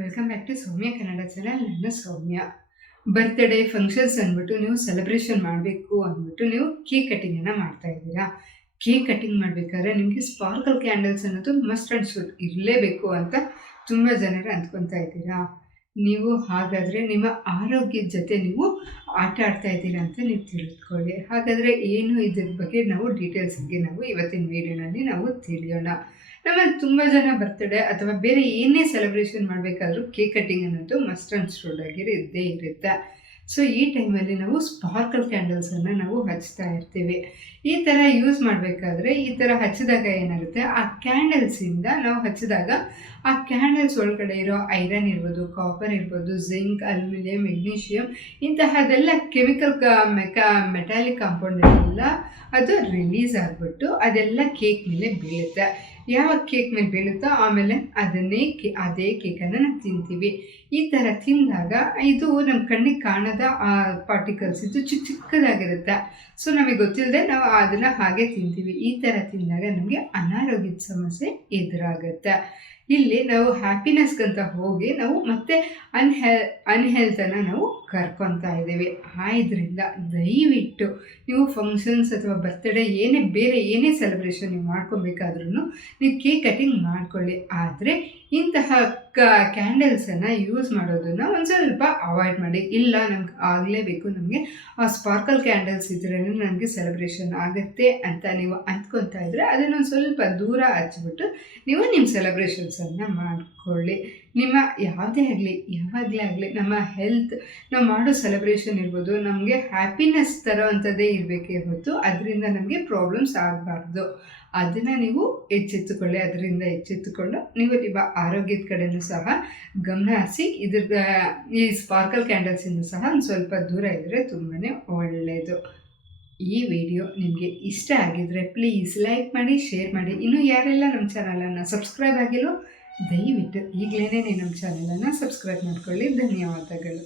Welcome back to Soumya Kannada channel. ನನ್ನ Soumya. Birthday functions ಅಂದ್ಬಿಟ್ಟು ನೀವು ಸೆಲೆಬ್ರೇಷನ್ ಮಾಡಬೇಕು ಅಂದ್ಬಿಟ್ಟು ನೀವು ಕೇಕ್ ಕಟಿಂಗನ್ನು ಮಾಡ್ತಾ ಇದ್ದೀರಾ. ಕೇಕ್ ಕಟಿಂಗ್ ಮಾಡಬೇಕಾದ್ರೆ ನಿಮಗೆ ಸ್ಪಾರ್ಕಲ್ ಕ್ಯಾಂಡಲ್ಸ್ ಅನ್ನೋದು ಮಸ್ಟ್ ಆ್ಯಂಡ್ ಶುಡ್ ಇರಲೇಬೇಕು ಅಂತ ತುಂಬ ಜನರು ಅಂದ್ಕೊತಾ ಇದ್ದೀರಾ. ನೀವು ಹಾಗಾದರೆ ನಿಮ್ಮ ಆರೋಗ್ಯದ ಜೊತೆ ನೀವು ಆಟ ಆಡ್ತಾ ಇದ್ದೀರಾ ಅಂತ ನೀವು ತಿಳಿದುಕೊಳ್ಳಿ. ಹಾಗಾದರೆ ಏನು ಇದ್ರ ಬಗ್ಗೆ ನಾವು ಡೀಟೇಲ್ಸಾಗಿ ನಾವು ಇವತ್ತಿನ ವೀಡಿಯೋನಲ್ಲಿ ನಾವು ತಿಳಿಯೋಣ. ನಮ್ಮಲ್ಲಿ ತುಂಬ ಜನ ಬರ್ತ್ಡೇ ಅಥವಾ ಬೇರೆ ಏನೇ ಸೆಲೆಬ್ರೇಷನ್ ಮಾಡಬೇಕಾದ್ರೂ ಕೇಕ್ ಕಟ್ಟಿಂಗ್ ಅನ್ನೋದು ಮಸ್ಟ್ ಆ್ಯಂಡ್ ಶುಡ್ ಇದ್ದೇ ಇರುತ್ತೆ. ಸೊ ಈ ಟೈಮಲ್ಲಿ ನಾವು ಸ್ಪಾರ್ಕಲ್ ಕ್ಯಾಂಡಲ್ಸನ್ನು ನಾವು ಹಚ್ತಾ ಇರ್ತೀವಿ. ಈ ಥರ ಯೂಸ್ ಮಾಡಬೇಕಾದ್ರೆ ಈ ಥರ ಹಚ್ಚಿದಾಗ ಏನಾಗುತ್ತೆ, ಆ ಕ್ಯಾಂಡಲ್ಸಿಂದ ನಾವು ಹಚ್ಚಿದಾಗ ಆ ಕ್ಯಾಂಡಲ್ಸ್ ಒಳಗಡೆ ಇರೋ ಐರನ್ ಇರ್ಬೋದು, ಕಾಪರ್ ಇರ್ಬೋದು, ಜಿಂಕ್, ಅಲ್ಯೂಮಿನಿಯಂ, ಮೆಗ್ನೀಷಿಯಮ್ ಇಂತಹದೆಲ್ಲ ಕೆಮಿಕಲ್ ಮೆಟಾಲಿಕ್ ಕಾಂಪೌಂಡ್ ಎಲ್ಲ ಅದು ರಿಲೀಸ್ ಆಗಿಬಿಟ್ಟು ಅದೆಲ್ಲ ಕೇಕ್ ಮೇಲೆ ಬೀಳುತ್ತೆ. ಯಾವಾಗ ಕೇಕ್ ಮೇಲೆ ಬೀಳುತ್ತೋ ಆಮೇಲೆ ಅದೇ ಕೇಕನ್ನು ನಾವು ತಿಂತೀವಿ. ಈ ಥರ ತಿಂದಾಗ ಇದು ನಮ್ಮ ಕಣ್ಣಿಗೆ ಕಾಣದ ಪಾರ್ಟಿಕಲ್ಸ್ ಇದು ಚಿಕ್ಕದಾಗಿರುತ್ತೆ. ಸೊ ನಮಗೆ ಗೊತ್ತಿಲ್ಲದೆ ನಾವು ಅದನ್ನು ಹಾಗೆ ತಿಂತೀವಿ. ಈ ಥರ ತಿಂದಾಗ ನಮಗೆ ಅನಾರೋಗ್ಯದ ಸಮಸ್ಯೆ ಎದುರಾಗುತ್ತೆ. ಇಲ್ಲಿ ನಾವು ಹ್ಯಾಪಿನೆಸ್ಗಂತ ಹೋಗಿ ನಾವು ಮತ್ತೆ ಅನ್ಹೆಲ್ತನ್ನು ನಾವು ಕರ್ಕೊತಾ ಇದ್ದೀವಿ. ಇದರಿಂದ ದಯವಿಟ್ಟು ನೀವು ಫಂಕ್ಷನ್ಸ್ ಅಥವಾ ಬರ್ತ್ಡೇ ಬೇರೆ ಏನೇ ಸೆಲೆಬ್ರೇಷನ್ ನೀವು ಮಾಡ್ಕೊಬೇಕಾದ್ರೂ ನೀವು ಕೇಕ್ ಕಟಿಂಗ್ ಮಾಡ್ಕೊಳ್ಳಿ. ಆದರೆ ಇಂತಹ ಕ್ಯಾಂಡಲ್ಸನ್ನು ಯೂಸ್ ಮಾಡೋದನ್ನು ಒಂದು ಸ್ವಲ್ಪ ಅವಾಯ್ಡ್ ಮಾಡಿ. ಇಲ್ಲ ನಮ್ಗೆ ಆಗಲೇಬೇಕು, ನಮಗೆ ಆ ಸ್ಪಾರ್ಕಲ್ ಕ್ಯಾಂಡಲ್ಸ್ ಇದ್ರೇ ನನಗೆ ಸೆಲೆಬ್ರೇಷನ್ ಆಗುತ್ತೆ ಅಂತ ನೀವು ಅಂದ್ಕೊತಾ ಇದ್ದರೆ ಅದನ್ನೊಂದು ಸ್ವಲ್ಪ ದೂರ ಹಚ್ಬಿಟ್ಟು ನೀವು ನಿಮ್ಮ ಸೆಲೆಬ್ರೇಷನ್ಸನ್ನು ಮಾಡಿಕೊಳ್ಳಿ. ನಿಮ್ಮ ಯಾವುದೇ ಯಾವಾಗಲೇ ಆಗಲಿ ನಮ್ಮ ಹೆಲ್ತ್, ನಾವು ಮಾಡೋ ಸೆಲೆಬ್ರೇಷನ್ ಇರ್ಬೋದು, ನಮಗೆ ಹ್ಯಾಪಿನೆಸ್ ತರೋವಂಥದ್ದೇ ಇರಬೇಕೇ ಹೊರತು ಅದರಿಂದ ನಮಗೆ ಪ್ರಾಬ್ಲಮ್ಸ್ ಆಗಬಾರ್ದು. ಅದನ್ನು ನೀವು ಅದರಿಂದ ಎಚ್ಚೆತ್ತುಕೊಂಡು ನೀವು ನಿಮ್ಮ ಆರೋಗ್ಯದ ಕಡೆಯೂ ಸಹ ಗಮನ ಹರಿಸಿ ಈ ಸ್ಪಾರ್ಕಲ್ ಕ್ಯಾಂಡಲ್ಸಿಂದ ಸಹ ಒಂದು ಸ್ವಲ್ಪ ದೂರ ಇದ್ದರೆ ತುಂಬಾ ಒಳ್ಳೆಯದು. ಈ ವಿಡಿಯೋ ನಿಮಗೆ ಇಷ್ಟ ಆಗಿದ್ದರೆ ಪ್ಲೀಸ್ ಲೈಕ್ ಮಾಡಿ, ಶೇರ್ ಮಾಡಿ. ಇನ್ನೂ ಯಾರೆಲ್ಲ ನಮ್ಮ ಚಾನಲನ್ನು ಸಬ್ಸ್ಕ್ರೈಬ್ ಆಗಿಲ್ಲೋ ದಯವಿಟ್ಟು ಈಗಲೇ ನಮ್ಮ ಚಾನಲನ್ನು ಸಬ್ಸ್ಕ್ರೈಬ್ ಮಾಡ್ಕೊಳ್ಳಿ. ಧನ್ಯವಾದಗಳು.